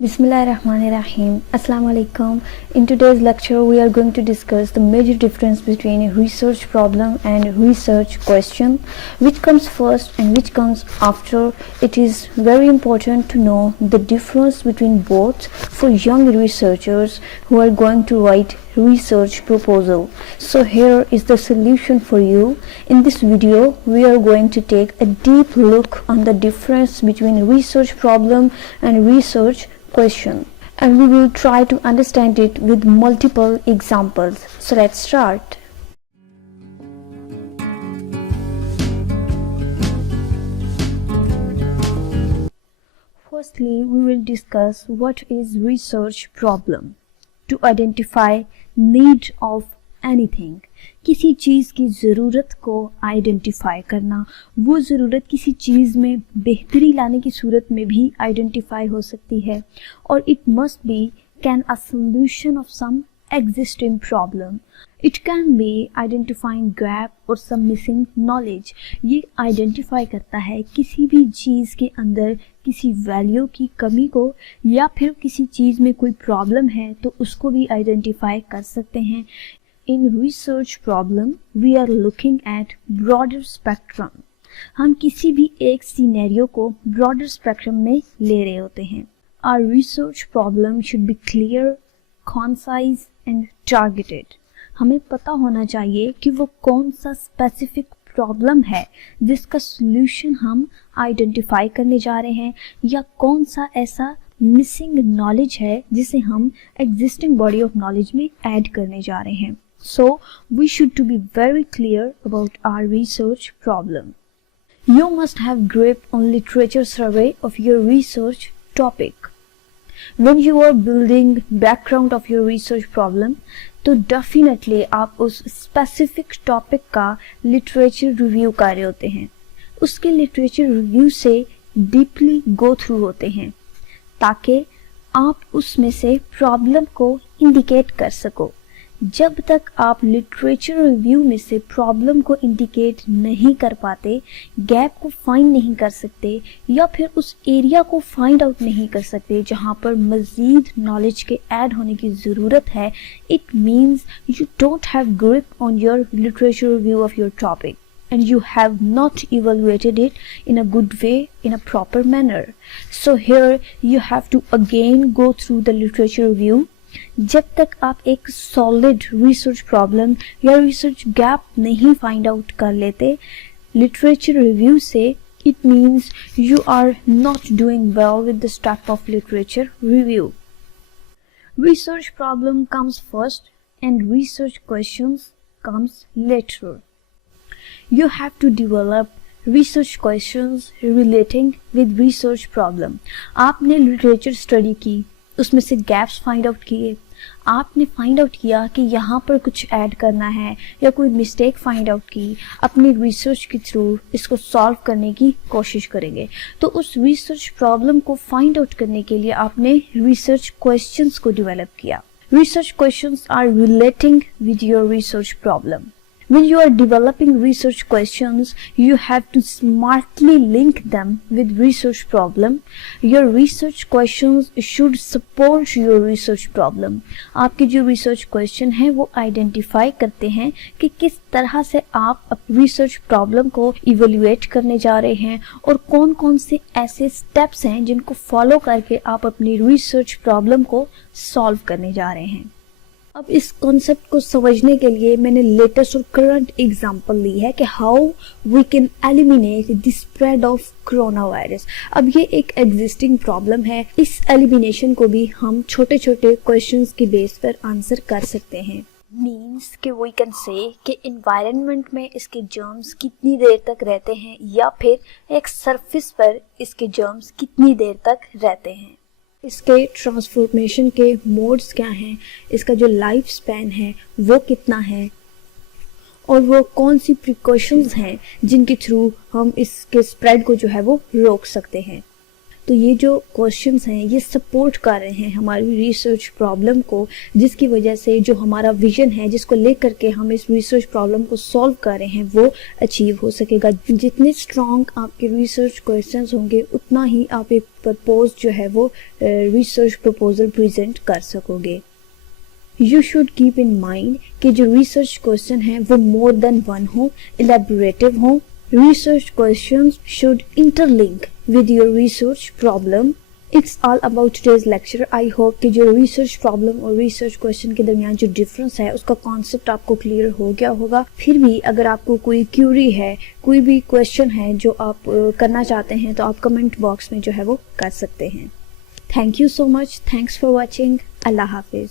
Bismillahirrahmanirrahim. Assalamu alaikum. In today's lecture, we are going to discuss the major difference between a research problem and research question, which comes first and which comes after. It is very important to know the difference between both for young researchers who are going to write research proposal. So here is the solution for you. In this video, we are going to take a deep look on the difference between research problem and research question, and we will try to understand it with multiple examples. So let's start. Firstly, we will discuss what is research problem. To identify need of anything, किसी चीज़ की ज़रूरत को identify करना, वो ज़रूरत किसी चीज़ में बेहतरी लाने की सूरत में भी आइडेंटिफाई हो सकती है, और it must be can a solution of some existing problem. It can be identifying gap or some missing knowledge. ये आइडेंटिफाई करता है किसी भी चीज़ के अंदर किसी वैल्यू की कमी को, या फिर किसी चीज़ में कोई प्रॉब्लम है तो उसको भी आइडेंटिफाई कर सकते हैं. In research problem, we are looking at broader spectrum. हम किसी भी एक सिनेरियो को broader spectrum में ले रहे होते हैं. Our research problem should be clear, concise and targeted. हमें पता होना चाहिए कि वो कौन सा स्पेसिफिक प्रॉब्लम है जिसका सॉल्यूशन हम आइडेंटिफाई करने जा रहे हैं, या कौन सा ऐसा मिसिंग नॉलेज है जिसे हम एग्जिस्टिंग बॉडी ऑफ नॉलेज में ऐड करने जा रहे हैं. So we should to be very clear about our research problem. You must have grip on literature survey of your research topic. When you are building background of your research problem, तो definitely आप उस specific topic का literature review कर रहे होते हैं. उसके literature review से deeply go through होते हैं ताकि आप उसमें से problem को indicate कर सको. जब तक आप लिटरेचर रिव्यू में से प्रॉब्लम को इंडिकेट नहीं कर पाते, गैप को फाइंड नहीं कर सकते, या फिर उस एरिया को फाइंड आउट नहीं कर सकते जहां पर मज़ीद नॉलेज के ऐड होने की ज़रूरत है, it means you don't have grip on your literature review of your topic and you have not evaluated it in a good way, in a proper manner. So here you have to again go through the literature review. जब तक आप एक solid research problem या research gap नहीं find out कर लेते literature review से, it means you are not doing well with this type of literature review. Research problem comes first and research questions comes later. You have to develop research questions relating with research problem. आपने literature study की, उसमें से gaps find out किए, आपने find out किया कि यहाँ पर कुछ ऐड करना है या कोई मिस्टेक फाइंड आउट की, अपनी रिसर्च के थ्रू इसको सॉल्व करने की कोशिश करेंगे. तो उस रिसर्च प्रॉब्लम को फाइंड आउट करने के लिए आपने रिसर्च क्वेश्चंस को डेवलप किया. Research questions are relating with your research problem. When you are developing research questions, you have to smartly link them with research problem. Your research questions should support your research problem. आपके जो research question हैं वो identify करते हैं कि किस तरह से आप research problem को evaluate करने जा रहे हैं और कौन कौन से ऐसे steps हैं जिनको follow करके आप अपनी research problem को solve करने जा रहे हैं. अब इस कॉन्सेप्ट को समझने के लिए मैंने लेटेस्ट और करंट एग्जांपल ली है कि how we can eliminate the spread of corona virus. अब ये एक एग्जिस्टिंग प्रॉब्लम है, इस एलिमिनेशन को भी हम छोटे छोटे क्वेश्चंस की बेस पर आंसर कर सकते हैं. मीन्स कि वी कैन से कि इन्वायरमेंट में इसके जर्म्स कितनी देर तक रहते हैं, या फिर एक सरफेस पर इसके जर्म्स कितनी देर तक रहते हैं, इसके ट्रांसफॉर्मेशन के मोड्स क्या हैं, इसका जो लाइफ स्पैन है वो कितना है, और वो कौन सी प्रिकॉशंस हैं जिनके थ्रू हम इसके स्प्रेड को जो है वो रोक सकते हैं. तो ये जो क्वेश्चंस हैं ये सपोर्ट कर रहे हैं हमारी रिसर्च प्रॉब्लम को, जिसकी वजह से जो हमारा विजन है जिसको लेकर के हम इस रिसर्च प्रॉब्लम को सॉल्व कर रहे हैं वो अचीव हो सकेगा। जितने स्ट्रॉन्ग आपके रिसर्च क्वेश्चंस होंगे उतना ही आप एक प्रपोज जो है वो रिसर्च प्रपोजल प्रेजेंट कर सकोगे। You should keep in mind कि जो रिसर्च क्वेश्चन है वो मोर देन वन हो, इलेबोरेटिव हो। Research questions should interlink with your research problem. It's all about today's lecture. I hope कि जो रिसर्च प्रॉब्लम और रिसर्च क्वेश्चन के दरमियान जो डिफरेंस है उसका कॉन्सेप्ट आपको क्लियर हो गया होगा। फिर भी अगर आपको कोई क्यूरी है, कोई भी क्वेश्चन है जो आप करना चाहते हैं तो आप कमेंट बॉक्स में जो है वो कर सकते हैं। Thank you so much. Thanks for watching. Allah Hafiz.